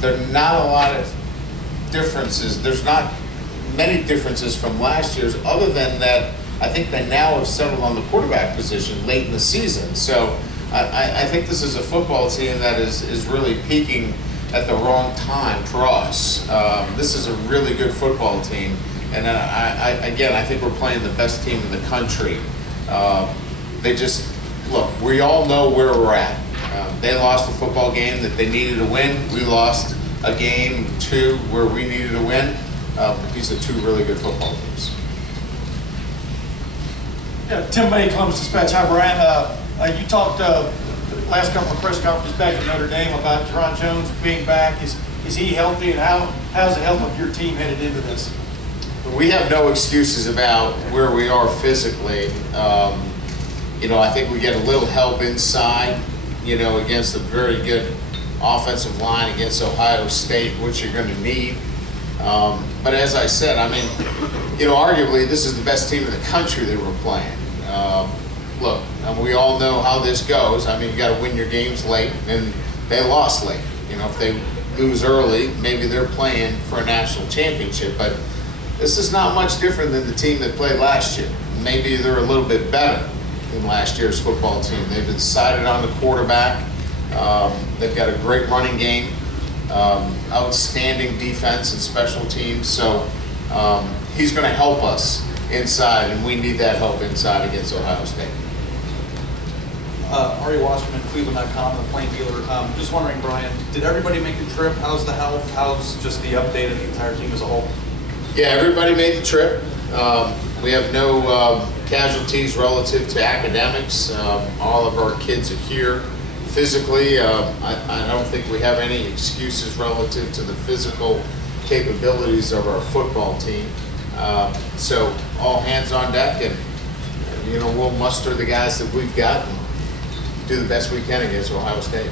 There are not a lot of differences. There's not many differences from last year's, other than that I think they now have settled on the quarterback position late in the season. So I think this is a football team that is really peaking at the wrong time for us. This is a really good football team, and I think we're playing the best team in the country. They just, look, we all know where we're at. They lost a football game that they needed to win. We lost a game, two, where we needed to win. But these are two really good football teams. Yeah, Tim May, Columbus Dispatch. Hi, Brian. You talked last couple of press conferences back at Notre Dame about Teron Jones being back. Is he healthy, and how's the health of your team headed into this? We have no excuses about where we are physically. I think we get a little help inside, against a very good offensive line against Ohio State, which you're going to need. But as I said, arguably this is the best team in the country that we're playing. Look, we all know how this goes. You got to win your games late, and they lost late. If they lose early, maybe they're playing for a national championship. But this is not much different than the team that played last year. Maybe they're a little bit better than last year's football team. They've decided on the quarterback. They've got a great running game, outstanding defense and special teams. So he's going to help us inside, and we need that help inside against Ohio State. Ari Wasserman, Cleveland.com, the Plain Dealer. Just wondering, Brian, did everybody make the trip? How's the health? How's just the update of the entire team as a whole? Yeah, everybody made the trip. We have no casualties relative to academics. All of our kids are here physically. I don't think we have any excuses relative to the physical capabilities of our football team. So all hands on deck, and we'll muster the guys that we've got and do the best we can against Ohio State.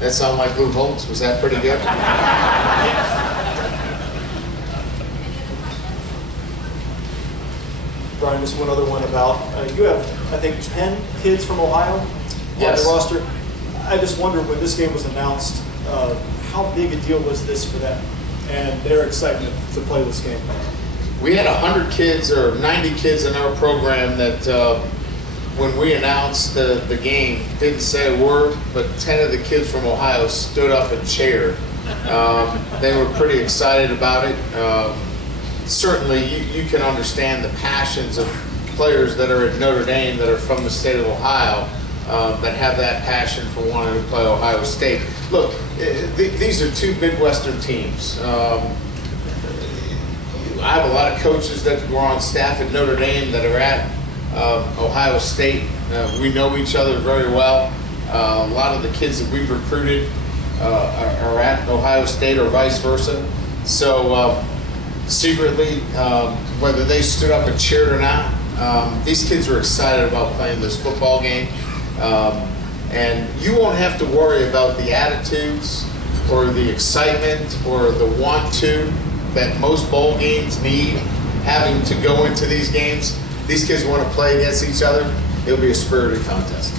That sound like Luke Holtz? Was that pretty good? Brian, just one other one about, you have, I think, 10 kids from Ohio on Yes. the roster. I just wondered, when this game was announced, how big a deal was this for them and their excitement to play this game? We had 100 kids or 90 kids in our program that when we announced the game, didn't say a word, but 10 of the kids from Ohio stood up and cheered. They were pretty excited about it. Certainly, you can understand the passions of players that are at Notre Dame that are from the state of Ohio that have that passion for wanting to play Ohio State. Look, these are two Midwestern teams. I have a lot of coaches that were on staff at Notre Dame that are at Ohio State. We know each other very well. A lot of the kids that we've recruited are at Ohio State or vice versa. So secretly, whether they stood up and cheered or not, these kids are excited about playing this football game. And you won't have to worry about the attitudes or the excitement or the want to that most bowl games need, having to go into these games. These kids want to play against each other. It'll be a spirited contest.